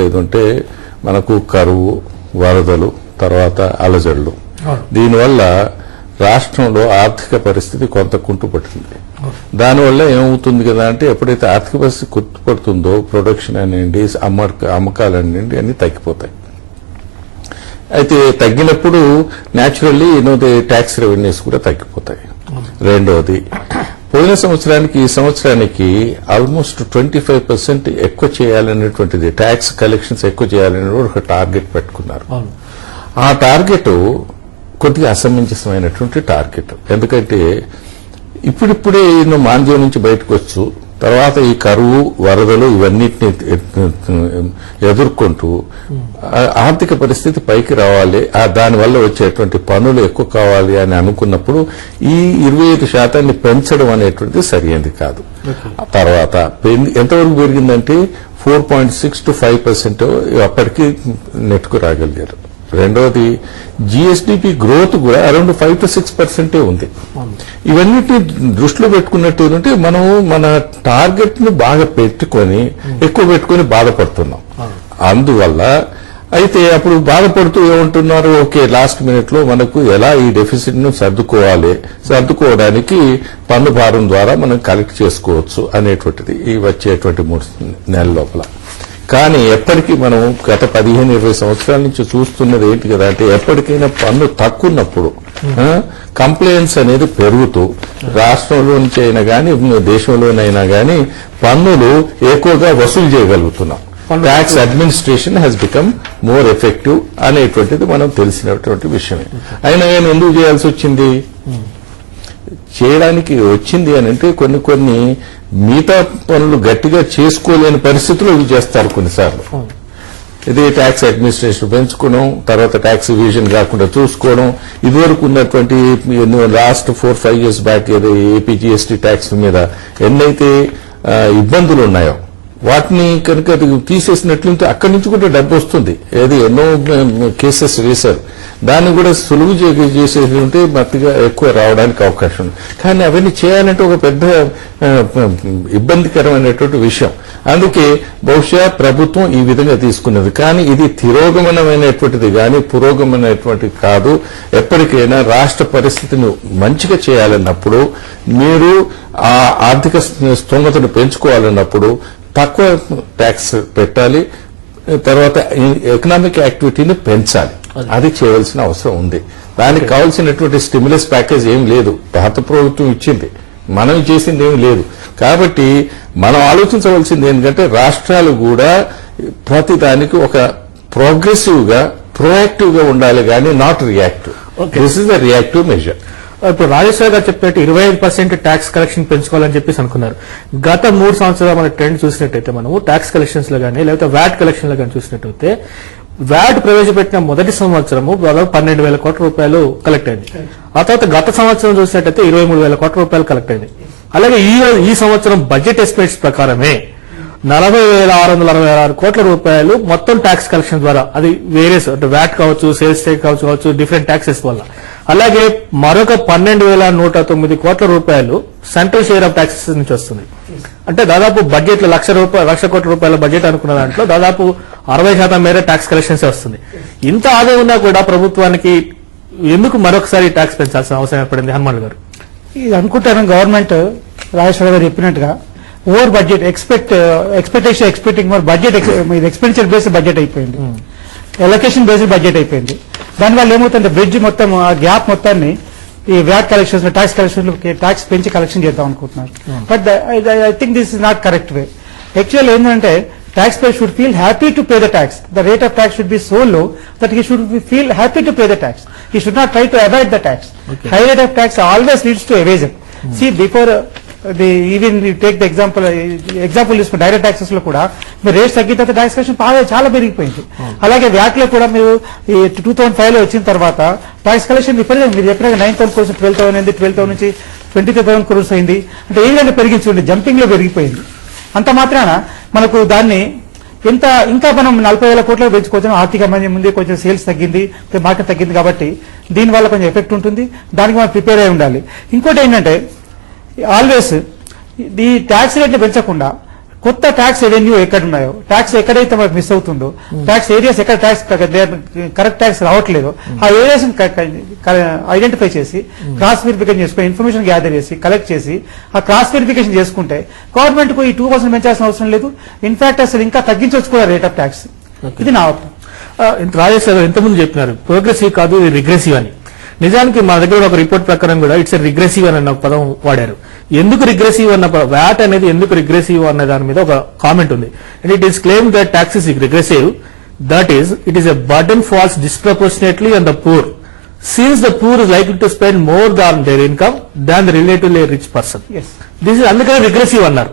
లేదంటే మనకు కరువు, వరదలు, తర్వాత అలజడులు. దీనివల్ల రాష్ట్రంలో ఆర్థిక పరిస్థితి కొంత కుంటుపడుతుంది. దానివల్ల ఏమవుతుంది కదా అంటే ఎప్పుడైతే ఆర్థిక పరిస్థితి కుంటుపడుతుందో ప్రొడక్షన్ అనండి, అమ్మకాలు అనండి అన్ని తగ్గిపోతాయి. అయితే తగ్గినప్పుడు న్యాచురల్లీ ట్యాక్స్ రెవెన్యూస్ కూడా తగ్గిపోతాయి. రెండవది, పోయిన సంవత్సరానికి ఈ సంవత్సరానికి ఆల్మోస్ట్ 25% ఎక్కువ చేయాలనేటువంటిది, ట్యాక్స్ కలెక్షన్స్ ఎక్కువ చేయాలని ఒక టార్గెట్ పెట్టుకున్నారు. ఆ టార్గెట్ కొద్దిగా అసమంజసమైనటువంటి టార్గెట్. ఎందుకంటే ఇప్పుడిప్పుడే మాంద్యం నుంచి బయటకు వచ్చు, తర్వాత ఈ కరువు, వరదలు ఇవన్నిటిని ఎదుర్కొంటూ ఆర్థిక పరిస్థితి పైకి రావాలి, దానివల్ల వచ్చేటువంటి పనులు ఎక్కువ కావాలి అని అనుకున్నప్పుడు ఈ 25% పెంచడం అనేటువంటిది సరైనది కాదు. తర్వాత ఎంతవరకు పెరిగిందంటే 4.6 to 5% అప్పటికి నెట్టుకు రాగలిగారు. రెండవది, జిఎస్డిపి గ్రోత్ కూడా అరౌండ్ 5 to 6% ఉంది. ఇవన్నిటిని దృష్టిలో పెట్టుకున్నట్టు ఏంటంటే మనం మన టార్గెట్ ను బాగా ఎక్కువ పెట్టుకుని బాధపడుతున్నాం. అందువల్ల అయితే అప్పుడు బాధపడుతూ ఏమంటున్నారు, ఓకే లాస్ట్ మినిట్ లో మనకు ఎలా ఈ డెఫిసిట్ ను సర్దుకోవడానికి పన్ను భారం ద్వారా మనం కలెక్ట్ చేసుకోవచ్చు అనేటువంటిది ఈ వచ్చేటువంటి 3 నెలల లోపల. కానీ ఎప్పటికీ మనం గత 15-20 సంవత్సరాల నుంచి చూస్తున్నది ఏంటి కదా అంటే ఎప్పటికైనా పన్ను తక్కువన్నప్పుడు కంప్లైంట్స్ అనేది పెరుగుతూ రాష్ట్రంలో నుంచి అయినా కానీ దేశంలోనైనా కానీ పన్నులు ఎక్కువగా వసూలు చేయగలుగుతున్నాం. Tax administration has become more effective అనేటువంటిది మనం తెలిసినటువంటి విషయమే. అయినా కానీ ఎందుకు చేయాల్సి వచ్చింది? చేయడానికి వచ్చింది అని అంటే కొన్ని మిగతా పనులు గట్టిగా చేసుకోలేని పరిస్థితుల్లో ఇవి చేస్తారు కొన్నిసార్లు. ఇది ట్యాక్స్ అడ్మినిస్ట్రేషన్ పెంచుకోవడం, తర్వాత ట్యాక్స్ ఎవిజన్ కాకుండా చూసుకోవడం. ఇదివరకు ఉన్నటువంటి లాస్ట్ 4-5 years బ్యాక్ ఏదో ఏపీ జీఎస్టీ ట్యాక్స్ మీద ఎన్నైతే ఇబ్బందులు ఉన్నాయో వాటిని కనుక తీసేసినట్లయితే అక్కడి నుంచి కూడా డబ్బు వస్తుంది. ఏది ఎన్నో కేసెస్ వేశారు, దాన్ని కూడా సులువు చేసేది ఉంటే మట్టిగా ఎక్కువ రావడానికి అవకాశం ఉంది. కానీ అవన్నీ చేయాలంటే ఒక పెద్ద ఇబ్బందికరమైనటువంటి విషయం. అందుకే బహుశా ప్రభుత్వం ఈ విధంగా తీసుకున్నది. కానీ ఇది తిరోగమనమైనటువంటిది కానీ పురోగమనమైనటువంటిది కాదు. ఎప్పటికైనా రాష్ట్ర పరిస్థితిని మంచిగా చేయాలన్నప్పుడు, మీరు ఆ ఆర్థిక స్తోమతను పెంచుకోవాలన్నప్పుడు తక్కువ ట్యాక్స్ పెట్టాలి, తర్వాత ఎకనామిక్ యాక్టివిటీని పెంచాలి. అది చేయవలసిన అవసరం ఉంది. దానికి కావాల్సినటువంటి స్టిమ్యులస్ ప్యాకేజ్ ఏం లేదు, పాత ప్రభుత్వం ఇచ్చింది, మనం చేసింది ఏమి లేదు. కాబట్టి మనం ఆలోచించవలసింది ఏంటంటే రాష్ట్రాలు కూడా ప్రతి దానికి ఒక ప్రోగ్రెసివ్ గా ప్రొయాక్టివ్ గా ఉండాలి కానీ not reactive. This is the reactive measure. ఇప్పుడు రాజేశ్వర్ గారు చెప్పినట్టు 25% ట్యాక్స్ కలెక్షన్ పెంచుకోవాలని చెప్పేసి అనుకున్నారు. గత 3 సంవత్సరాల మన ట్రెండ్ చూసినట్టయితే మనము ట్యాక్స్ కలెక్షన్స్ లో కానీ లేకపోతే వ్యాట్ కలెక్షన్ లో కానీ చూసినట్టయితే వ్యాట్ ప్రవేశపెట్టిన మొదటి సంవత్సరము దాదాపు 12,000 కోట్ల రూపాయలు కలెక్ట్ అయింది. ఆ తర్వాత గత సంవత్సరం చూసినట్టయితే 23,000 కోట్ల రూపాయలు కలెక్ట్ అయింది. అలాగే ఈ సంవత్సరం బడ్జెట్ ఎస్టిమేట్స్ ప్రకారమే 40,666 కోట్ల రూపాయలు మొత్తం ట్యాక్స్ కలెక్షన్ ద్వారా, అది వేరియస్ అంటే వ్యాట్ కావచ్చు, సేల్స్ ట్యాక్స్ కావచ్చు, డిఫరెంట్ ట్యాక్సెస్ వల్ల. అలాగే మరొక 12,109 కోట్ల రూపాయలు సెంట్రల్ షేర్ ఆఫ్ ట్యాక్సెస్ నుంచి వస్తుంది. అంటే దాదాపు బడ్జెట్ లో 1,00,000 కోట్ల రూపాయల బడ్జెట్ అనుకున్న దాంట్లో దాదాపు 60% మేర ట్యాక్స్ కలెక్షన్స్ వస్తుంది. ఇంత ఆదాయం ఉన్నా కూడా ప్రభుత్వానికి ఎందుకు మరొకసారి ట్యాక్స్ పెంచాల్సిన అవసరం ఏర్పడింది? హనుమాన్ గారు ఇది అనుకుంటాను. గవర్నమెంట్ రాజేశ్వర గారు చెప్పినట్టుగా over budget expecting more budget expenditure based budget అయిపోయింది, ఎలొకేషన్ బేస్డ్ బడ్జెట్ అయిపోయింది. దానివల్ల ఏమవుతుంది, బ్రిడ్జ్ మొత్తం ఆ గ్యాప్ మొత్తాన్ని ఈ VAT collections tax collection tax పెంచి కలెక్షన్ చేద్దాం అనుకుంటున్నారు. But I think this is not correct way. Actual ఏంటంటే tax payer should feel happy to pay the tax. The rate of tax should be so low that he should feel happy to pay the tax. He should not try to avoid the tax. High rate of tax always leads to evasion. See, before even you take the example తీసుకున్న direct taxes లో కూడా మీరు rates తగ్గిన తర్వాత tax collection చాలా పెరిగిపోయింది. అలాగే VAT లో కూడా మీరు 2005 లో వచ్చిన తర్వాత ట్యాక్స్ కలెక్షన్ విపరీతంగా మీరు చెప్పిన 9,000 crores 12,000 అయింది, 12,000 నుంచి 22,000 crores అయింది. అంటే ఏ విధంగా పెరిగించండి, జంపింగ్ లో పెరిగిపోయింది. అంత మాత్రాన మనకు దాన్ని ఇంకా మనం 40,000 కోట్లకు పెంచుకోవచ్చు. ఆర్థిక ముందు కొంచెం సేల్స్ తగ్గింది, మార్కెట్ తగ్గింది కాబట్టి దీనివల్ల కొంచెం ఎఫెక్ట్ ఉంటుంది. దానికి మనం ప్రిపేర్ అయి ఉండాలి. ఇంకోటి ఏంటంటే ఆల్వేస్ ఈ ట్యాక్స్ రేట్ని పెంచకుండా కొత్త ట్యాక్స్ రెవెన్యూ ఎక్కడ ఉన్నాయో, ట్యాక్స్ ఎక్కడైతే మనకు మిస్ అవుతుందో, ట్యాక్స్ ఏరియాస్ ఎక్కడ ట్యాక్స్ కరెక్ట్ ట్యాక్స్ రావట్లేదో ఆ ఏరియాస్ ఐడెంటిఫై చేసి క్రాస్ వెరిఫికేషన్ చేసుకుని ఇన్ఫర్మేషన్ గ్యాదర్ చేసి కలెక్ట్ చేసి ఆ క్రాస్ వెరిఫికేషన్ చేసుకుంటే గవర్నమెంట్ కు ఈ 2% పెంచాల్సిన అవసరం లేదు. ఇన్ఫాక్ట్ అసలు ఇంకా తగ్గించవచ్చు కూడా రేట్ ఆఫ్ ట్యాక్స్. ఇది నా రాజేష్ గారు ఇంతకుముందు చెప్పినారు ప్రోగ్రెసివ్ కాదు ఇది రిగ్రెసివ్ అని. నిజానికి మా దగ్గర ఒక రిపోర్ట్ ప్రకారం కూడా ఇట్స్ రిగ్రెసివ్ అని ఒక పదం వాడారు. ఎందుకు రిగ్రెసివ్ అన్న వ్యాట్ అనేది ఎందుకు రిగ్రెసివ్ అన్న దాని మీద ఒక కామెంట్ ఉంది. And it is claim that tax is regressive, that is it is a burden falls disproportionately on the poor since the poor is likely to spend more than their income than the relatively rich person. This is అందుకనే regressive అన్నారు.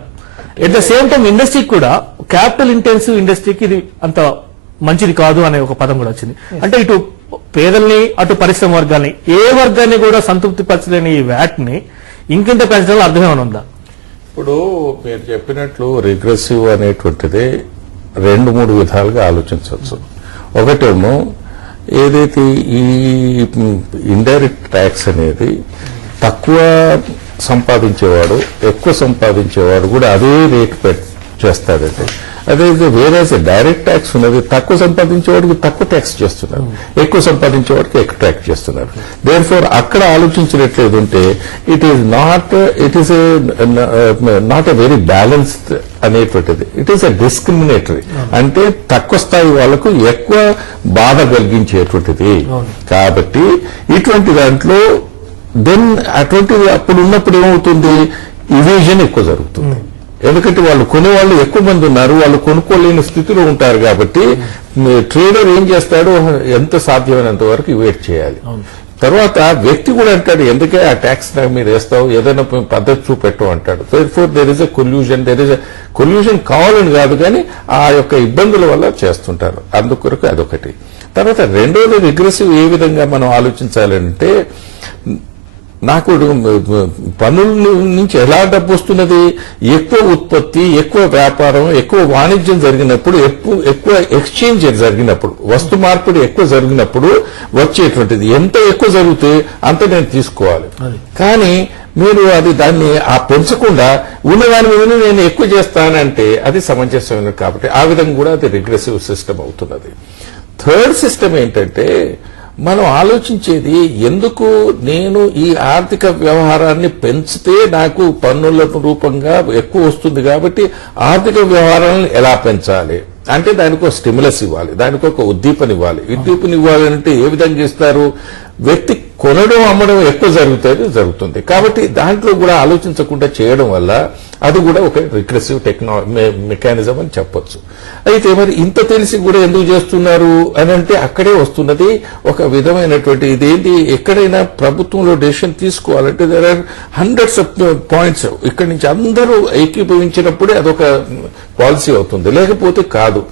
At the same time ఇండస్ట్రీకి కూడా capital intensive ఇండస్ట్రీకి ఇది అంత మంచిది కాదు అనే ఒక పదం కూడా వచ్చింది. అంటే ఇటు పేదల్ని అటు పరిశ్రమ వర్గాల్ని ఏ వర్గాన్ని కూడా సంతృప్తి పరచలేని ఈ వ్యాట్ ని ఇంకింత పెంచడంలో అర్థమేమైనా ఉందా? ఇప్పుడు మీరు చెప్పినట్లు రిగ్రెసివ్ అనేటువంటిది 2-3 విధాలుగా ఆలోచించవచ్చు. ఒకటేమో ఏదైతే ఈ ఇండైరెక్ట్ ట్యాక్స్ అనేది తక్కువ సంపాదించేవాడు ఎక్కువ సంపాదించేవాడు కూడా అదే రేటు చేస్తాడండి. అదే వేరే డైరెక్ట్ ట్యాక్స్ ఉన్నది తక్కువ సంపాదించేవాడికి తక్కువ ట్యాక్స్ చేస్తున్నారు, ఎక్కువ సంపాదించేవాడికి ఎక్కువ ట్యాక్స్ చేస్తున్నారు. దేర్ ఫోర్ అక్కడ ఆలోచించినట్లేదు ఉంటే it is not a very balanced అనేటువంటిది. ఇట్ ఈస్ ఎ డిస్క్రిమినేటరీ, అంటే తక్కువ స్థాయి వాళ్లకు ఎక్కువ బాధ కలిగించేటువంటిది. కాబట్టి ఇటువంటి దాంట్లో దెన్ అటువంటిది అప్పుడు ఉన్నప్పుడు ఏమవుతుంది, ఇవేజన్ ఎక్కువ జరుగుతుంది. ఎందుకంటే వాళ్ళు కొనేవాళ్ళు ఎక్కువ మంది ఉన్నారు, వాళ్ళు కొనుక్కోలేని స్థితిలో ఉంటారు. కాబట్టి ట్రేడర్ ఏం చేస్తాడు, ఎంత సాధ్యమైనంత వరకు ఇవేట్ చేయాలి. తర్వాత వ్యక్తి కూడా అంటాడు, ఎందుకే ఆ ట్యాక్స్ మీరు వేస్తావు, ఏదైనా పద్ధతి చూపెట్టు అంటాడు. Four there is a collusion కావాలని కాదు, కానీ ఆ యొక్క ఇబ్బందుల వల్ల చేస్తుంటారు. అందుకొరకు అదొకటి. తర్వాత రెండోది రిగ్రెసివ్ ఏ విధంగా మనం ఆలోచించాలంటే, నాకు పన్నుల నుంచి ఎలా డబ్బు వస్తున్నది, ఎక్కువ ఉత్పత్తి ఎక్కువ వ్యాపారం ఎక్కువ వాణిజ్యం జరిగినప్పుడు ఎక్కువ ఎక్స్చేంజ్ జరిగినప్పుడు వస్తు మార్పిడి ఎక్కువ జరిగినప్పుడు వచ్చేటువంటిది. ఎంత ఎక్కువ జరిగితే అంత నేను తీసుకోవాలి. కానీ మీరు దాన్ని పెంచకుండా ఉన్నదాని మీద నేను ఎక్కువ చేస్తానంటే అది సమంజసమైన. కాబట్టి ఆ విధంగా కూడా అది రిగ్రెసివ్ సిస్టమ్ అవుతున్నది. థర్డ్ సిస్టమ్ ఏంటంటే, మనం ఆలోచించేది ఎందుకు నేను ఈ ఆర్థిక వ్యవహారాన్ని పెంచితే నాకు పన్నుల రూపంగా ఎక్కువ వస్తుంది, కాబట్టి ఆర్థిక వ్యవహారాలను ఎలా పెంచాలి అంటే దానికి ఒక స్టిమ్యులస్ ఇవ్వాలి, దానికి ఒక ఉద్దీపన ఇవ్వాలి. ఉద్దీపన ఇవ్వాలంటే ఏ విధంగా ఇస్తారు, వ్యక్తి కొనడం అమ్మడం ఎక్కువ జరుగుతుంది. కాబట్టి దాంట్లో కూడా ఆలోచించకుండా చేయడం వల్ల అది కూడా ఒక రిగ్రెసివ్ మెకానిజం అని చెప్పొచ్చు. అయితే మరి ఇంత తెలిసి కూడా ఎందుకు చేస్తున్నారు అని అంటే అక్కడే వస్తున్నది ఒక విధమైనటువంటి ఇదేంటి, ఎక్కడైనా ప్రభుత్వంలో డెసిషన్ తీసుకోవాలంటే there are hundreds of points. ఇక్కడి నుంచి అందరూ ఏకీభవించినప్పుడే అదొక పాలసీ అవుతుంది, లేకపోతే కాదు.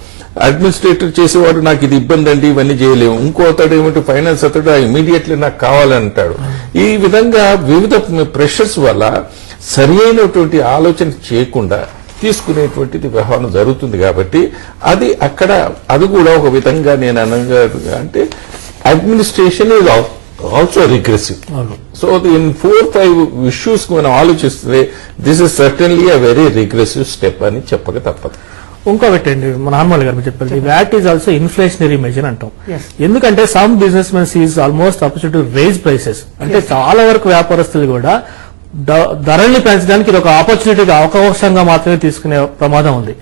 అడ్మినిస్ట్రేటర్ చేసేవాడు నాకు ఇది ఇబ్బంది అండి, ఇవన్నీ చేయలేము. ఇంకో అతడు ఏమిటి ఫైనాన్స్ అతడు ఇమీడియట్లీ నాకు కావాలంటాడు. ఈ విధంగా వివిధ ప్రెషర్స్ వల్ల సరి అయినటువంటి ఆలోచన చేయకుండా తీసుకునేటువంటిది వ్యవహారం జరుగుతుంది. కాబట్టి అది కూడా ఒక విధంగా నేను అనగా అంటే administration is also regressive. So in 4-5 issues మనం ఆలోచిస్తే this is certainly a very regressive step అని చెప్పక తప్పదు. ఇంకొకటి అండి, మన నార్మల్ గారు చెప్పండి, VAT is also inflationary measure అంటాం. ఎందుకంటే some business mens is almost opportunity to raise prices. అంటే చాలా వరకు వ్యాపారస్తులు కూడా ధరల్ని పెంచడానికి ఇది ఒక ఆపర్చునిటీగా అవకాశంగా మాత్రమే తీసుకునే ప్రమాదం ఉంది.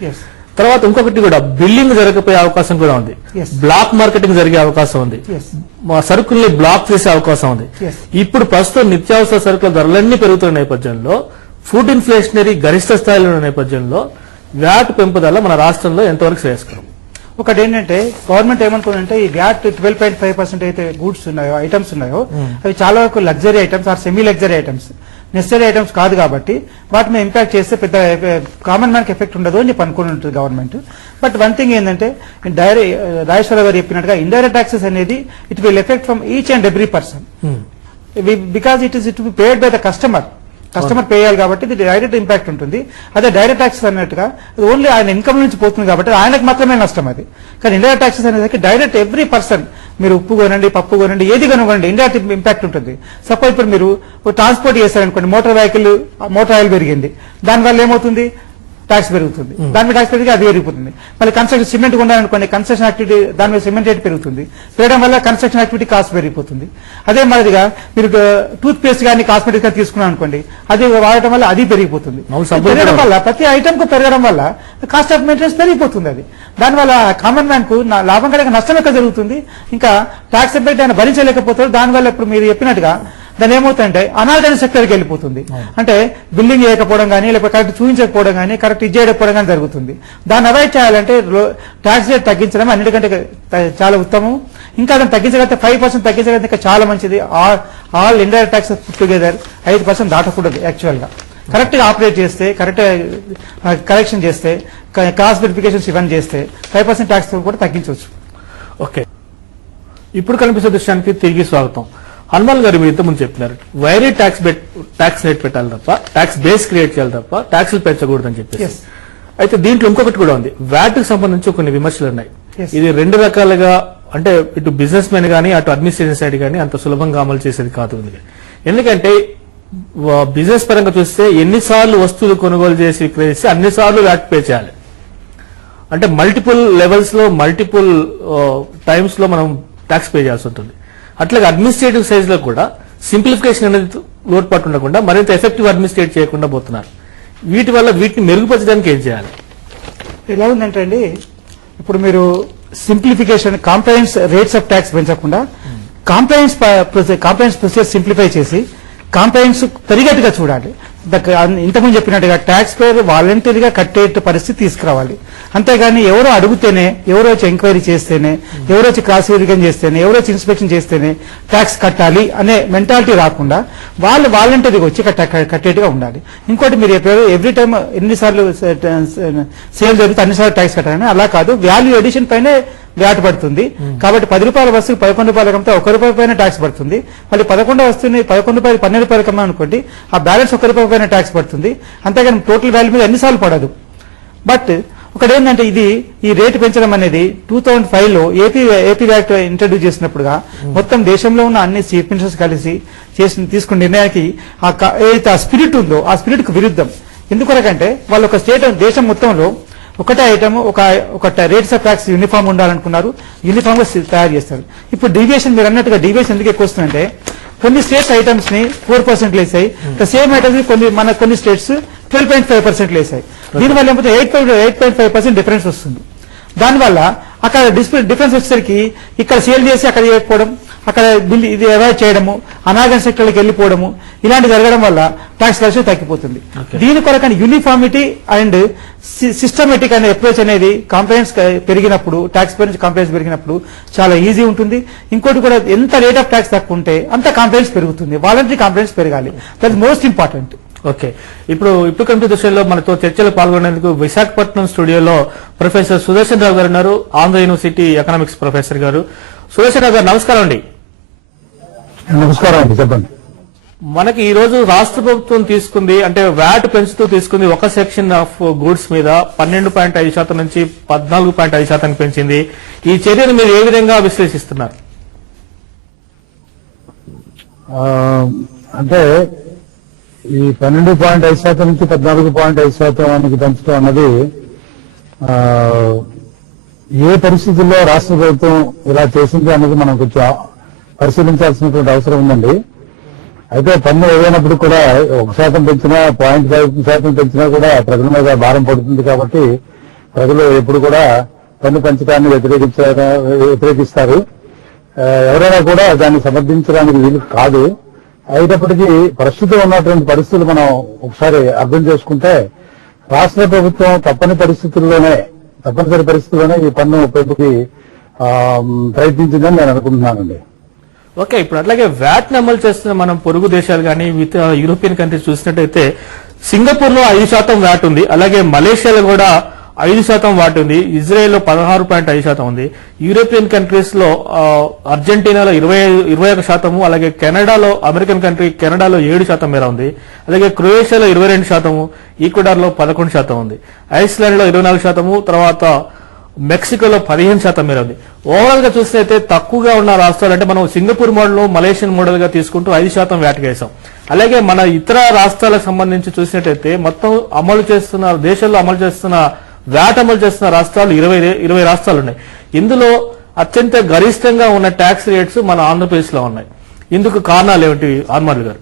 తర్వాత ఇంకొకటి కూడా బిల్లింగ్ జరగకపోయే అవకాశం కూడా ఉంది, బ్లాక్ మార్కెటింగ్ జరిగే అవకాశం ఉంది, సరుకుల్ని బ్లాక్ చేసే అవకాశం ఉంది. ఇప్పుడు ప్రస్తుతం నిత్యావసర సరుకుల ధరలన్నీ పెరుగుతున్న నేపథ్యంలో, ఫుడ్ ఇన్ఫ్లేషనరీ గరిష్ట స్థాయిలో ఉన్న నేపథ్యంలో వ్యాట్ పెంపుదల మన రాష్ట్రంలో ఎంతవరకు శ్రేయస్కరం? ఒకటి ఏంటంటే గవర్నమెంట్ ఏమనుకుందంటే ఈ వ్యాట్ 12.5% అయితే గూడ్స్ ఉన్నాయో ఐటమ్స్ ఉన్నాయో అవి చాలా వరకు luxury items or semi luxury items, necessary items కాదు. కాబట్టి వాటిని ఇంపాక్ట్ చేస్తే పెద్ద కామన్ మ్యాన్ కి ఎఫెక్ట్ ఉండదు అని చెప్పి అనుకుని ఉంటుంది గవర్నమెంట్. బట్ వన్ థింగ్ ఏంటంటే రాజేశ్వర గారు చెప్పినట్టుగా ఇండైరెక్ట్ ట్యాక్సెస్ అనేది it will effect from each and every person because it be paid by the customer pay చేయాలి కాబట్టి ఇది డైరెక్ట్ ఇంపాక్ట్ ఉంటుంది. అదే డైరెక్ట్ ట్యాక్సెస్ అన్నట్టుగా ఓన్లీ ఆయన ఇన్కమ్ నుంచి పోతుంది కాబట్టి ఆయనకు మాత్రమే నష్టం అది. కానీ ఇండైరెక్ట్ ట్యాక్సెస్ అనేది డైరెక్ట్ ఎవ్రీ పర్సన్, మీరు ఉప్పు కొనండి పప్పు కొనండి ఏది కొనుక్కోండి ఇండైరెక్ట్ ఇంపాక్ట్ ఉంటుంది. సపోజ్ ఇప్పుడు మీరు ట్రాన్స్పోర్ట్ చేశారనుకోండి, మోటార్ ఆయిల్ పెరిగింది, దానివల్ల ఏమవుతుంది, ట్యాక్స్ పెరుగుతుంది, దాని మీద ట్యాక్స్ పెరిగి అది పెరిగిపోతుంది. మళ్ళీ కన్స్ట్రక్షన్ సిమెంట్ కొనాలనుకోండి, కన్స్ట్రక్షన్ యాక్టివిటీ దాని మీద సిమెంట్ రేట్ పెరుగుతుంది, పెరగడం వల్ల కన్స్ట్రక్షన్ యాక్టివిటీ కాస్ట్ పెరిగిపోతుంది. అదే మాదిరిగా మీరు టూత్ పేస్ట్ కానీ కాస్మెటిక్స్ కానీ తీసుకున్నాం అనుకోండి, అది వాడటం వల్ల అది పెరిగిపోతుంది. పెరగడం వల్ల ప్రతి ఐటమ్ కు పెరగడం వల్ల కాస్ట్ ఆఫ్ మెయింటెనెన్స్ పెరిగిపోతుంది. అది దానివల్ల కామన్ మ్యాన్ కు లాభం కనుక నష్టం ఎక్కడ జరుగుతుంది, ఇంకా ట్యాక్స్ ఎఫెక్ట్ ఆయన భరించలేకపోతారు. దానివల్ల ఇప్పుడు మీరు చెప్పినట్టుగా దాని ఏమవుతుందంటే అనార్గనైజ్ సెక్టర్కి వెళ్ళిపోతుంది. అంటే బిల్డింగ్ చేయకపోవడం కానీ, లేకపోతే కరెక్ట్ చూపించకపోవడం కానీ, కరెక్ట్ ఇది చేయకపోవడం కానీ జరుగుతుంది. దాన్ని అవాయిడ్ చేయాలంటే ట్యాక్స్ రేట్ తగ్గించడం అన్నిటికంటే చాలా ఉత్తమం. ఇంకా దాన్ని తగ్గించగలిగితే 5% తగ్గించగలిగితే ఇంకా చాలా మంచిది. ఆల్ ఇండైరెక్ట్ ట్యాక్స్ టుగెదర్ 5% దాటకూడదు. యాక్చువల్ గా కరెక్ట్ గా ఆపరేట్ చేస్తే, కరెక్ట్ కరెక్షన్ చేస్తే, కాస్ట్ వెరిఫికేషన్స్ ఇవన్నీ చేస్తే 5% ట్యాక్స్ కూడా తగ్గించవచ్చు. ఓకే, ఇప్పుడు కనిపిస్తున్న దృశ్యానికి తిరిగి స్వాగతం. హనుమాన్ గారు మీరు ఇంతకుముందు చెప్పినారు వైరీ ట్యాక్స్ రేట్ పెట్టాలి తప్ప, ట్యాక్స్ బేస్ క్రియేట్ చేయాలి తప్ప ట్యాక్స్లు పెంచకూడదని చెప్పేసి. అయితే దీంట్లో ఇంకొకటి కూడా ఉంది, వ్యాట్ కి సంబంధించి కొన్ని విమర్శలు ఉన్నాయి. ఇది రెండు రకాలుగా, అంటే ఇటు బిజినెస్ మెన్ గానీ అటు అడ్మినిస్ట్రేషన్ సైడ్ గానీ అంత సులభంగా అమలు చేసేది కాదు. ఎందుకంటే బిజినెస్ పరంగా చూస్తే ఎన్నిసార్లు వస్తువులు కొనుగోలు చేసి విక్రయిస్తే అన్నిసార్లు వ్యాట్ పే చేయాలి. అంటే మల్టిపుల్ లెవెల్స్ లో మల్టిపుల్ టైమ్స్ లో మనం ట్యాక్స్ పే చేయాల్సి ఉంటుంది. అట్లాగే అడ్మినిస్ట్రేటివ్ సైజ్ లో కూడా సింప్లిఫికేషన్ అనేది లోటుపాటు ఉండకుండా మరింత ఎఫెక్టివ్ అడ్మినిస్ట్రేట్ చేయకుండా పోతున్నారు. వీటి వల్ల వీటిని మెరుగుపరచడానికి ఏం చేయాలి? ఎలా ఉందంటే అండి, ఇప్పుడు మీరు simplification compliance rates of tax పెంచకుండా కాంప్లైన్స్ ప్రొసీజర్ సింప్లిఫై చేసి కాంప్లైన్స్ పెరిగేట్టుగా చూడాలి. ఇంతకుముందు చెప్పినట్టుగా ట్యాక్స్ పేర్ వాలంటరీగా కట్టే పరిస్థితి తీసుకురావాలి. అంతేగాని ఎవరో అడిగితేనే, ఎవరో వచ్చి ఎంక్వైరీ చేస్తేనే, ఎవరో వచ్చి క్రాస్ వెరిఫికేషన్ చేస్తేనే, ఎవరో వచ్చి ఇన్స్పెక్షన్ చేస్తేనే ట్యాక్స్ కట్టాలి అనే మెంటాలిటీ రాకుండా వాళ్ళు వాలంటరీగా వచ్చి కట్టేట్టుగా ఉండాలి. ఇంకోటి మీరు చెప్పారు ఎవ్రీ టైం ఎన్నిసార్లు సేల్ జరిగితే అన్నిసార్లు ట్యాక్స్ కట్టాలని. అలా కాదు, వాల్యూ ఎడిషన్ పైనే వ్యాట్ పడుతుంది. కాబట్టి 10 రూపాయల వస్తువు 11 రూపాయలు కమ్మితే 1 రూపాయి పైన ట్యాక్స్ పడుతుంది. మళ్ళీ 11 వస్తువుని 11 రూపాయలు 12 రూపాయలు కమ్మా అనుకోండి, ఆ బ్యాలెన్స్ 1 రూపాయి పైన ట్యాక్స్ పడుతుంది. అంతేగాని టోటల్ వాల్యూ మీద ఎన్నిసార్లు పడదు. బట్ ఒకటి ఏంటంటే, ఇది ఈ రేటు పెంచడం అనేది 2005 లో ఏపీ యాక్ట్ ఇంట్రడ్యూస్ చేసినప్పుడుగా మొత్తం దేశంలో ఉన్న అన్ని చీఫ్ మినిస్టర్స్ కలిసి తీసుకున్న నిర్ణయానికి ఏదైతే ఆ స్పిరిట్ ఉందో ఆ స్పిరిట్ కు విరుద్ధం. ఎందుకొరకంటే వాళ్ళు ఒక స్టేట్ దేశం మొత్తంలో ఒకటే ఐటమ్ ఒక రేట్స్ ఆఫ్ ట్యాక్స్ యూనిఫామ్ ఉండాలనుకున్నారు, యూనిఫామ్ గా తయారు చేస్తారు. ఇప్పుడు డీవియేషన్ మీరు అన్నట్టుగా డీవియేషన్ ఎందుకు ఎక్కువ వస్తుందంటే, కొన్ని స్టేట్స్ ఐటమ్స్ ని 4% లేసాయి, సేమ్ ఐటమ్స్ ని కొన్ని స్టేట్స్ 12.5% లేసాయి. దీనివల్ల ఏమైతే 8.5% డిఫరెన్స్ వస్తుంది. దానివల్ల అక్కడ డిఫరెన్స్ వచ్చేసరికి ఇక్కడ సేల్ చేసి అక్కడ చేయకపోవడం, అక్కడ బిల్ ఇది అవాయిడ్ చేయడము, అనార్గనైజ్డ్ సెక్టర్లకు వెళ్ళిపోవడము, ఇలాంటి జరగడం వల్ల ట్యాక్స్ కలెక్షన్ తగ్గిపోతుంది. దీని కొరకని యూనిఫార్మిటీ అండ్ సిస్టమేటిక్ అనే అప్రోచ్ అనేది కంప్లైంట్స్ పెరిగినప్పుడు, ట్యాక్స్ కంప్లైంట్స్ పెరిగినప్పుడు చాలా ఈజీ ఉంటుంది. ఇంకోటి కూడా, ఎంత రేట్ ఆఫ్ ట్యాక్స్ తక్కువ ఉంటే అంత కంప్లైంట్స్ పెరుగుతుంది. వాలంటరీ కంప్లైంట్స్ పెరగాలి, that is most important. Okay, ఇప్పుడు కంపెనీ దృశ్యంలో మనతో చర్చలో పాల్గొనేందుకు విశాఖపట్నం స్టూడియోలో ప్రొఫెసర్ సుదర్శన్ రావు గారు ఉన్నారు, ఆంధ్ర యూనివర్సిటీ ఎకనామిక్స్ ప్రొఫెసర్ గారు. సుదర్శన్ రావు గారు నమస్కారం అండి. నమస్కారం అండి, చెప్పండి. మనకి ఈ రోజు రాష్ట్ర ప్రభుత్వం తీసుకుంది, అంటే వ్యాట్ పెంచుతూ తీసుకుంది ఒక సెక్షన్ ఆఫ్ గూడ్స్ మీద 12.5% నుంచి 14.5% పెంచింది. ఈ చర్యను మీరు ఏ విధంగా విశ్లేషిస్తున్నారు? అంటే ఈ 12.5% నుంచి 14.5% పెంచడం అన్నది ఏ పరిస్థితుల్లో రాష్ట్ర ప్రభుత్వం ఇలా చేసింది అన్నది మనం కొంచెం పరిశీలించాల్సినటువంటి అవసరం ఉందండి. అయితే పన్ను ఏదైనప్పుడు కూడా 1% పెంచినా 0.5% పెంచినా కూడా ప్రజల మీద భారం పడుతుంది. కాబట్టి ప్రజలు ఎప్పుడు కూడా పన్ను పెంచడాన్ని వ్యతిరేకిస్తారు. ఎవరైనా కూడా దాన్ని సమర్థించడానికి వీలు కాదు. అయినప్పటికీ ప్రస్తుతం ఉన్నటువంటి పరిస్థితులు మనం ఒకసారి అర్థం చేసుకుంటే, రాష్ట్ర ప్రభుత్వం తప్పనిసరి పరిస్థితుల్లోనే ఈ పన్ను పెంపుకి ప్రయత్నించిందని నేను అనుకుంటున్నానండి. ఓకే, ఇప్పుడు అట్లాగే వ్యాట్ ని అమలు చేస్తున్న మనం పొరుగు దేశాలు కానీ యూరోపియన్ కంట్రీస్ చూసినట్టయితే సింగపూర్ లో 5% వ్యాట్ ఉంది, అలాగే మలేషియాలో కూడా 5% వాట్ ఉంది, ఇజ్రాయెల్ లో 16.5% ఉంది, యూరోపియన్ కంట్రీస్ లో అర్జెంటీనాలో 21%, అలాగే కెనడాలో అమెరికన్ కంట్రీ కెనడాలో 7% మేర ఉంది, అలాగే క్రొయేషియాలో 22%, ఈక్వెడార్ లో 11% ఉంది, ఐస్లాండ్ లో 24%, తర్వాత మెక్సికోలో 15% మేర ఉంది. ఓవరాల్ గా చూస్తే తక్కువగా ఉన్న రాష్ట్రాలు అంటే మనం సింగపూర్ మోడల్, మలేషియన్ మోడల్ గా తీసుకుంటూ 5% వ్యాట్ వేసాం. అలాగే మన ఇతర రాష్ట్రాలకు సంబంధించి చూసినట్టయితే మొత్తం దేశంలో అమలు చేస్తున్న వ్యాట్ అమలు చేస్తున్న రాష్ట్రాలు 20 రాష్ట్రాలు ఉన్నాయి. ఇందులో అత్యంత గరిష్టంగా ఉన్న ట్యాక్స్ రేట్స్ మన ఆంధ్రప్రదేశ్ లో ఉన్నాయి. ఇందుకు కారణాలు ఏమిటి ఆర్మాల్ గారు?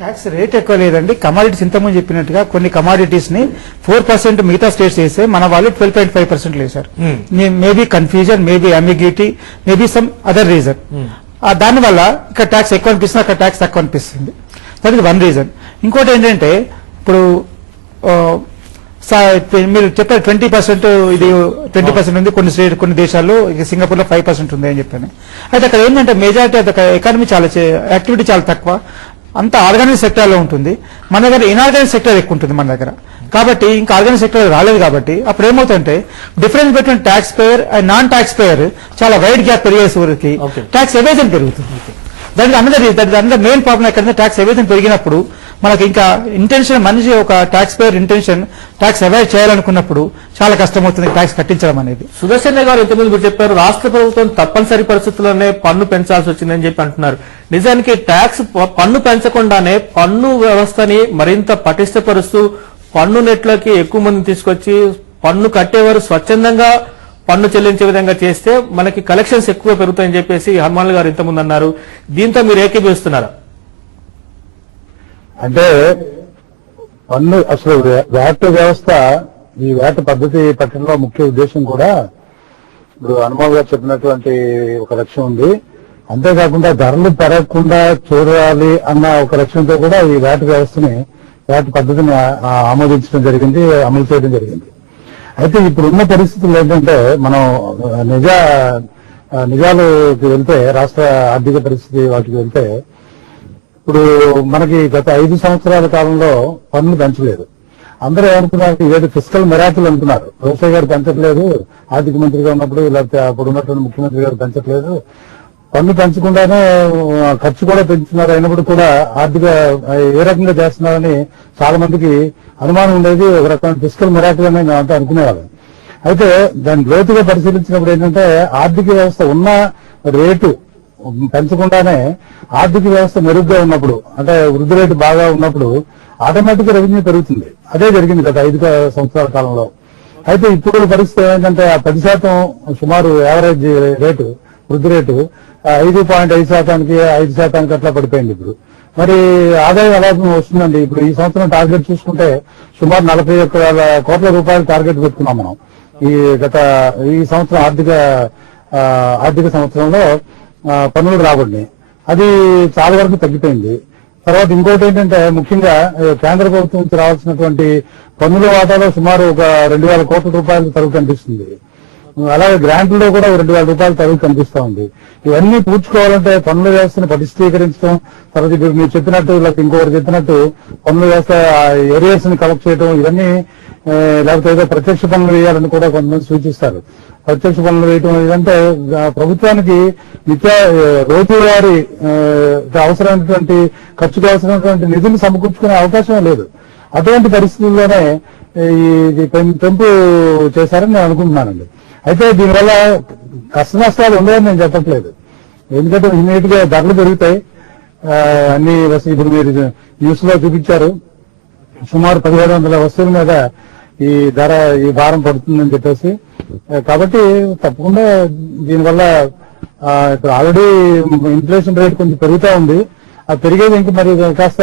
ట్యాక్స్ రేట్ ఎక్కువ లేదండి. కమాడిటీస్ ఇంతకుముందు చెప్పినట్టుగా కొన్ని కమాడిటీస్ ని 4% మిగతా స్టేట్స్ వేస్తే మన వాళ్ళు 12.5% వేశారు. Maybe confusion, maybe ambiguity, maybe some other reason. దానివల్ల ఇక్కడ ట్యాక్స్ ఎక్కువ అనిపిస్తుంది, అక్కడ ట్యాక్స్ తక్కువ అనిపిస్తుంది. That is one reason. ఇంకోటి ఏంటంటే ఇప్పుడు మీరు చెప్పారు 20% ఇది 20% ఉంది కొన్ని దేశాల్లో, సింగపూర్ లో 5% ఉంది అని చెప్పాను. అయితే అక్కడ ఏంటంటే మెజారిటీ ఎకానమీ చాలా యాక్టివిటీ చాలా తక్కువ, అంత ఆర్గానిక్ సెక్టర్ లో ఉంటుంది. మన దగ్గర ఇన్ఆర్గానిక్ సెక్టర్ ఎక్కువ ఉంటుంది మన దగ్గర. కాబట్టి ఇంకా ఆర్గానిక్ సెక్టర్ రాలేదు కాబట్టి అప్పుడు ఏమవుతుందంటే difference between tax payer and non tax payer చాలా వైడ్ గ్యాప్ పెరిగేసరికి ట్యాక్స్ ఎవేజన్ పెరుగుతుంది. దానికి అందరి మెయిన్ ప్రాబ్లం ఎక్కడంటే ట్యాక్స్ ఎవేజన్ పెరిగినప్పుడు మనకి ఇంకా ఇంటెన్షన్, మనిషి ఒక tax payer intention tax avoid చేయాలనుకున్నప్పుడు చాలా కష్టమవుతుంది ట్యాక్స్ కట్టించడం అనేది. సుదర్శన్ గారు ఇంతకుముందు మీరు చెప్పారు రాష్ట్ర ప్రభుత్వం తప్పనిసరి పరిస్థితుల్లోనే పన్ను పెంచాల్సి వచ్చిందని చెప్పి అంటున్నారు. నిజానికి పన్ను పెంచకుండానే పన్ను వ్యవస్థని మరింత పటిష్టపరుస్తూ పన్ను నెట్లోకి ఎక్కువ మంది తీసుకొచ్చి పన్ను కట్టేవారు స్వచ్ఛందంగా పన్ను చెల్లించే విధంగా చేస్తే మనకి కలెక్షన్స్ ఎక్కువ పెరుగుతాయని చెప్పేసి హనుమాన్ గారు ఇంతకుముందు అన్నారు. దీంతో మీరు ఏకీభవిస్తున్నారా? అంటే పన్ను అసలు వ్యాట్ వ్యవస్థ, ఈ వ్యాట్ పద్ధతి పట్టడంలో ముఖ్య ఉద్దేశం కూడా ఇప్పుడు హనుమాన్ గారు చెప్పినటువంటి ఒక లక్ష్యం ఉంది. అంతేకాకుండా ధరలు పెరగకుండా చూడాలి అన్న ఒక లక్ష్యంతో కూడా ఈ వ్యాట్ వ్యవస్థని, వ్యాట్ పద్ధతిని ఆమోదించడం జరిగింది, అమలు చేయడం జరిగింది. అయితే ఇప్పుడున్న పరిస్థితులు ఏంటంటే మనం నిజాలకు వెళ్తే, రాష్ట్ర ఆర్థిక పరిస్థితి వాటికి వెళ్తే, ఇప్పుడు మనకి గత 5 సంవత్సరాల కాలంలో పన్నులు పెంచలేదు. అందరూ ఏమనుకున్నారు, ఇదేదో ఫిస్కల్ మెరాకిల్ అనుకున్నారు. వ్యవసాయ గారు పెంచట్లేదు, ఆర్థిక మంత్రిగా ఉన్నప్పుడు, లేకపోతే అప్పుడు ఉన్నటువంటి ముఖ్యమంత్రి గారు పెంచట్లేదు, పన్ను పెంచకుండానే ఖర్చు కూడా పెంచుతున్నారు, అయినప్పుడు కూడా ఆర్థిక ఏ రకంగా చేస్తున్నారని చాలా మందికి అనుమానం ఉండేది. ఒక రకమైన ఫిస్కల్ మెరాకిల్ అని మేమంతా అనుకునేవాళ్ళం. అయితే దాన్ని లోతుగా పరిశీలించినప్పుడు ఏంటంటే ఆర్థిక వ్యవస్థ ఉన్న రేటు పెంచకుండానే ఆర్థిక వ్యవస్థ మెరుగ్గా ఉన్నప్పుడు, అంటే వృద్ధి రేటు బాగా ఉన్నప్పుడు ఆటోమేటిక్ గా రెవెన్యూ పెరుగుతుంది. అదే జరిగింది గత 5 సంవత్సరాల కాలంలో. అయితే ఇప్పుడు పరిస్థితి ఏంటంటే ఆ 10% సుమారు యావరేజ్ రేటు, వృద్ధి రేటు 5.5%కి 5% అట్లా పడిపోయింది. ఇప్పుడు మరి ఆదాయం ఎలా వస్తుందండి? ఇప్పుడు ఈ సంవత్సరం టార్గెట్ చూసుకుంటే సుమారు 41,000 కోట్ల రూపాయలు టార్గెట్ పెట్టుకున్నాం మనం ఈ సంవత్సరం ఆర్థిక సంవత్సరంలో పన్నులు రాబడినాయి. అది చాలా వరకు తగ్గిపోయింది. తర్వాత ఇంకోటి ఏంటంటే ముఖ్యంగా కేంద్ర ప్రభుత్వం నుంచి రావాల్సినటువంటి పన్నుల వాటాలో సుమారు ఒక 2,000 కోట్ల రూపాయలు తరుగు కనిపిస్తుంది. అలాగే గ్రాంట్లలో కూడా 2,000 రూపాయలు తరుగు కనిపిస్తా ఉంది. ఇవన్నీ పూడ్చుకోవాలంటే పన్నుల వ్యవస్థను పటిష్టీకరించడం, తర్వాత ఇప్పుడు మీరు చెప్పినట్టు, లేకపోతే ఇంకొకరు చెప్పినట్టు పన్నుల వ్యవస్థ ఏరియాస్ ని కలెక్ట్ చేయడం, ఇవన్నీ లేకపోతే ఏదో ప్రత్యక్ష పన్నులు వేయాలని కూడా కొంతమంది సూచిస్తారు. ప్రత్యక్ష పన్నులు వేయటం ఇదంటే ప్రభుత్వానికి రోజువారీ అవసరమైనటువంటి ఖర్చుకు అవసరమైనటువంటి నిధులు సమకూర్చుకునే అవకాశం లేదు. అటువంటి పరిస్థితుల్లోనే ఇది పెంపు చేశారని నేను అనుకుంటున్నానండి. అయితే దీనివల్ల కష్ట నష్టాలు ఉండవని నేను చెప్పట్లేదు. ఎందుకంటే ఇమీడియట్ గా ధరలు పెరుగుతాయి. అన్ని ఇప్పుడు మీరు న్యూస్ లో చూపించారు, సుమారు 1,700 వస్తువుల మీద ఈ భారం పడుతుందని చెప్పేసి. కాబట్టి తప్పకుండా దీనివల్ల ఇప్పుడు ఆల్రెడీ ఇన్ఫ్లేషన్ రేట్ కొంచెం పెరుగుతూ ఉంది. అది పెరిగేది ఇంక మరి కాస్త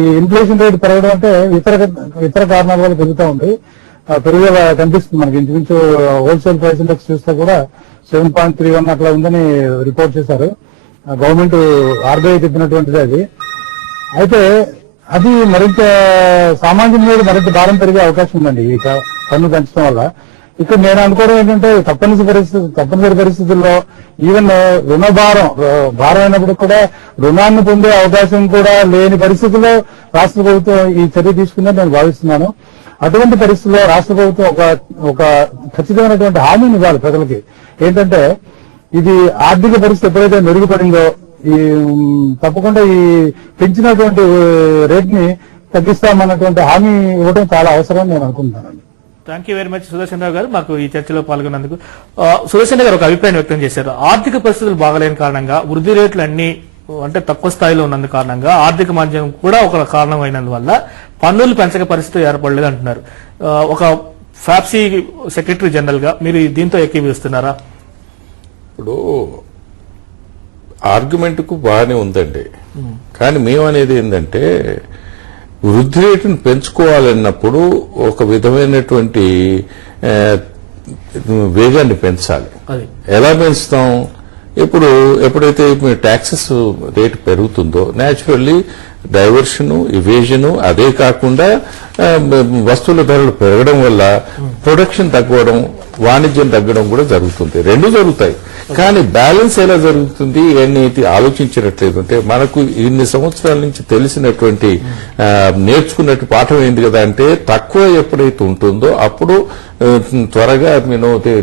ఈ ఇన్ఫ్లేషన్ రేట్ పెరగడం అంటే ఇతర కారణాల వల్ల పెరుగుతూ ఉంది. పెరుగుదల కనిపిస్తుంది మనకి. ఇంచుమించు హోల్సేల్ ప్రైస్ ఇండెక్స్ చూస్తే కూడా 7.31 అట్లా ఉందని రిపోర్ట్ చేశారు గవర్నమెంట్, ఆర్బీఐ చెప్పినటువంటిది అది. అయితే అది మరింత సామాన్యం మీద మరింత భారం పెరిగే అవకాశం ఉందండి ఈ పన్ను పెంచడం వల్ల. ఇక్కడ నేను అనుకోవడం ఏంటంటే తప్పనిసరి పరిస్థితుల్లో ఈవెన్ భారం అయినప్పుడు కూడా రుణాన్ని పొందే అవకాశం కూడా లేని పరిస్థితుల్లో రాష్ట్ర ప్రభుత్వం ఈ చర్య తీసుకుందని నేను భావిస్తున్నాను. అటువంటి పరిస్థితుల్లో రాష్ట్ర ప్రభుత్వం ఒక ఖచ్చితమైనటువంటి హామీని ఇవ్వాలి ప్రజలకి. ఏంటంటే ఇది ఆర్థిక పరిస్థితి ఎప్పుడైతే మెరుగుపడిందో తప్పకుండా ఈ పెంచినటువంటి రేట్ ని తగ్గిస్తామన్నటువంటి హామీ ఇవ్వడం చాలా అవసరం నేను అనుకుంటున్నానండి. Thank you very much Sudarshan Rao గారు మాకు ఈ చర్చలో పాల్గొన్నందుకు. సుదర్శన్ గారు ఒక అభిప్రాయం వ్యక్తం చేశారు. ఆర్థిక పరిస్థితులు బాగలేని కారణంగా వృద్ధి రేట్లు అన్ని అంటే తక్కువ స్థాయిలో ఉన్నందు కారణంగా ఆర్థిక మాంద్యం కూడా ఒక కారణమైనందువల్ల పన్నులు పెంచక పరిస్థితి ఏర్పడలేదు అంటున్నారు. ఒక ఫ్యాప్సీ సెక్రటరీ జనరల్ గా మీరు దీంతో ఏకీభవిస్తున్నారా? ఇప్పుడు ఆర్గ్యుమెంట్ కు బాగానే ఉందండి, కానీ మేమనేది ఏంటంటే వృద్ధి రేటును పెంచుకోవాలన్నప్పుడు ఒక విధమైనటువంటి వేగాన్ని పెంచాలి. అది ఎలా పెంచుతాం? ఇప్పుడు ఎప్పుడైతే ట్యాక్సెస్ రేటు పెరుగుతుందో న్యాచురల్లీ డైవర్షన్, ఇవేజన్, అదే కాకుండా వస్తువుల ధరలు పెరగడం వల్ల ప్రొడక్షన్ తగ్గడం, వాణిజ్యం తగ్గడం కూడా జరుగుతుంది. రెండు జరుగుతాయి, కానీ బ్యాలెన్స్ ఎలా జరుగుతుంది అనేది ఆలోచించినట్లేదు. అంటే మనకు ఇన్ని సంవత్సరాల నుంచి తెలిసినటువంటి నేర్చుకున్నట్టు పాఠం ఏంటి కదా అంటే, తక్కువ ఎప్పుడైతే ఉంటుందో అప్పుడు త్వరగా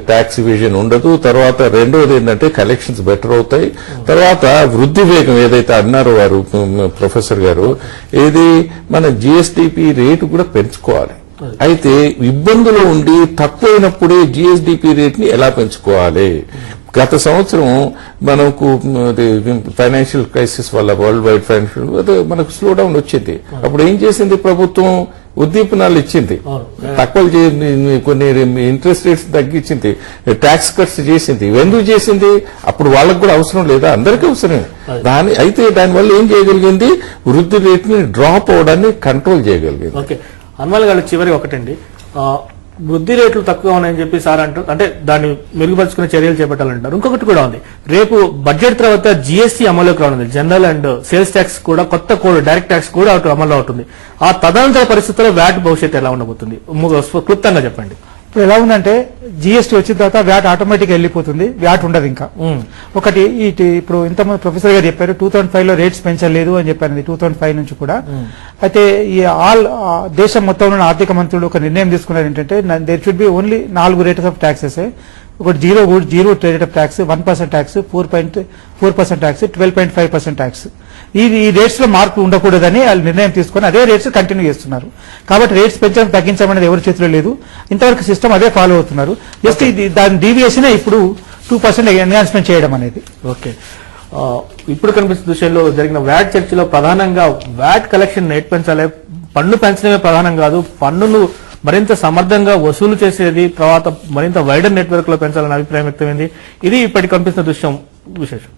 ట్యాక్స్ ఇవేజన్ ఉండదు. తర్వాత రెండోది ఏంటంటే కలెక్షన్స్ బెటర్ అవుతాయి. తర్వాత వృద్ధి వేగం ఏదైతే అన్నారో వారు ప్రొఫెసర్ గారు, ఏది మన జిఎస్డిపి రేటు కూడా పెంచుకోవాలి. అయితే ఇబ్బందులు ఉండి తక్కువైనప్పుడే జిఎస్డిపి రేట్ ని ఎలా పెంచుకోవాలి? గత సంవత్సరం మనకు ఫైనాన్షియల్ క్రైసిస్ వల్ల వరల్డ్ వైడ్ ఫైనాన్షియల్ మనకు స్లో డౌన్ వచ్చింది. అప్పుడు ఏం చేసింది ప్రభుత్వం? ఉద్దీపనాలు ఇచ్చింది, తక్కువ కొన్ని ఇంట్రెస్ట్ రేట్స్ తగ్గించింది, ట్యాక్స్ కట్స్ చేసింది. ఎందుకు చేసింది? అప్పుడు వాళ్ళకు కూడా అవసరం లేదా? అందరికీ అవసరమే. అయితే దానివల్ల ఏం చేయగలిగింది? వృద్ధి రేట్ ని డ్రాప్ అవడాన్ని కంట్రోల్ చేయగలిగింది. ఓకే, అన్వల్ గారు చివరి ఒకటండి, వృద్ధి రేట్లు తక్కువ ఉన్నాయని చెప్పి సార్ అంటారు, అంటే దాన్ని మెరుగుపరుచుకునే చర్యలు చేపట్టాలంటారు. ఇంకొకటి కూడా ఉంది, రేపు బడ్జెట్ తర్వాత జీఎస్టీ అమలులోకి రానుంది. జనరల్ అండ్ సేల్స్ ట్యాక్స్ కూడా, కొత్త కోడ్ డైరెక్ట్ ట్యాక్స్ కూడా అటు అమల్లో అవుతుంది. ఆ తదనంతర పరిస్థితుల్లో వ్యాట్ భవిష్యత్తు ఎలా ఉండబోతుంది? క్లుప్తంగా చెప్పండి. ఇప్పుడు ఎలా ఉందంటే జీఎస్టీ వచ్చిన తర్వాత వ్యాట్ ఆటోమేటిక్ వెళ్ళిపోతుంది, వ్యాట్ ఉండదు ఇంకా. ఒకటి ఇప్పుడు ఇంతకుముందు ప్రొఫెసర్ గారు చెప్పారు 2005 లో రేట్స్ పెంచలేదు అని చెప్పారు, 2005 నుంచి కూడా. అయితే ఈ దేశం మొత్తంలో ఆర్థిక మంత్రులు ఒక నిర్ణయం తీసుకున్నారు ఏంటంటే, there should be only 4 rates of taxes. ఒకటి zero rate of tax, 1% tax, 4% tax, 12.5% tax. ఈ రేట్స్ లో మార్పు ఉండకూడదని వాళ్ళు నిర్ణయం తీసుకుని అదే రేట్స్ కంటిన్యూ చేస్తున్నారు. కాబట్టి రేట్స్ పెంచడం తగ్గించడం అనేది ఎవరి చేతిలో లేదు. ఇంతవరకు సిస్టమ్ అదే ఫాలో అవుతున్నారు. జస్ట్ దాని డీవియేషన్ ఇప్పుడు 2% ఎన్హాన్స్మెంట్ చేయడం అనేది. ఓకే, ఇప్పుడు కనిపిస్తున్న విషయంలో జరిగిన వ్యాట్ చర్చలో ప్రధానంగా వ్యాట్ కలెక్షన్ రేట్ పెంచాలి, పన్ను పెంచడమే ప్రధానం కాదు, పన్నును మరింత సమర్థంగా వసూలు చేసేది, తర్వాత మరింత వైడర్ నెట్వర్క్ లో పెంచాలనే అభిప్రాయం వ్యక్తమైంది. ఇది ఇప్పటికి కనిపిస్తున్న విషయం విశేషం.